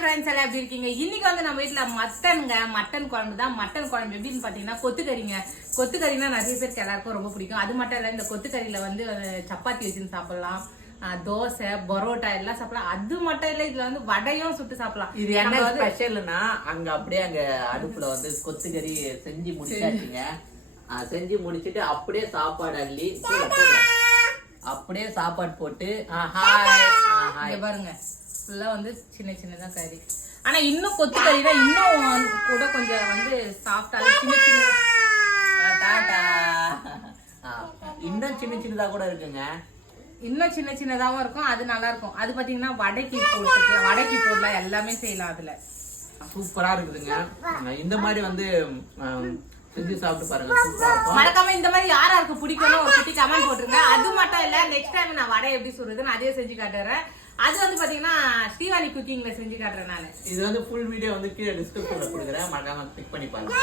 Friends எல்லாம் எப்படி இருக்கீங்க? இன்னைக்கு வந்து நம்ம வீட்டுல மட்டன் குழம்பு தான். மட்டன் குழம்பு எப்படின்னு பாத்தீங்கன்னா கொத்துக்கறினா நிறைய பேருக்கு எல்லாருக்கும் ரொம்ப பிடிக்கும். அது மட்டும் இல்ல, இந்த கொத்துக்கறியில வந்து சப்பாத்தி வச்சுன்னு சாப்பிடலாம், தோசை, பரோட்டா எல்லாம் சாப்பிடலாம். அது மட்டும் இல்ல, இதுல வந்து வடையும் சுட்டு சாப்பிடலாம். இது என்ன ஸ்பெஷல்னா, அங்க அப்படியே அங்க அடுப்புல வந்து கொத்துக்கறி செஞ்சு முடிச்சாச்சுங்க. செஞ்சு முடிச்சிட்டு அப்படியே சாப்பாடு அள்ளி அப்படியே சாப்பாடு போட்டு பாருங்க, ஃபுல்லா வந்து சின்ன சின்னதா கறி. ஆனா இன்னும் கொத்துக்கறினா இன்னும் கூட கொஞ்சம் வந்து சாஃப்டால இன்னும் சின்ன சின்னதா கூட இருக்குங்க. இன்னும் சின்ன சின்னதாவும் இருக்கும். அது நல்லா இருக்கும். அது பாத்தீங்கன்னா வடைக்கு போடலாம், எல்லாமே செய்யலாம். அதுல சூப்பரா இருக்குதுங்க. இந்த மாதிரி வந்து செஞ்சு சாப்பிட்டு பாருங்க, சூப்பரா இருக்கும். மறக்காம இந்த மாதிரி யாராருக்கு பிடிக்கும்னு ஒரு குட்டி கமெண்ட் போட்டுருங்க. அது மட்டும் இல்ல, நெக்ஸ்ட் டைம் நான் வடை எப்படி சொல்றதுன்னு அதையே செஞ்சு காட்டுறேன். அது வந்து பாத்தீங்கன்னா ஸ்ரீவாணி குக்கிங்ல செஞ்சு காட்டுறேன் நானு. இது வந்து ஃபுல் வீடியோ வந்து கீழே டிஸ்கிரிப்ஷன்ல கொடுக்குறேன், மறக்காம கிளிக் பண்ணி பாருங்க.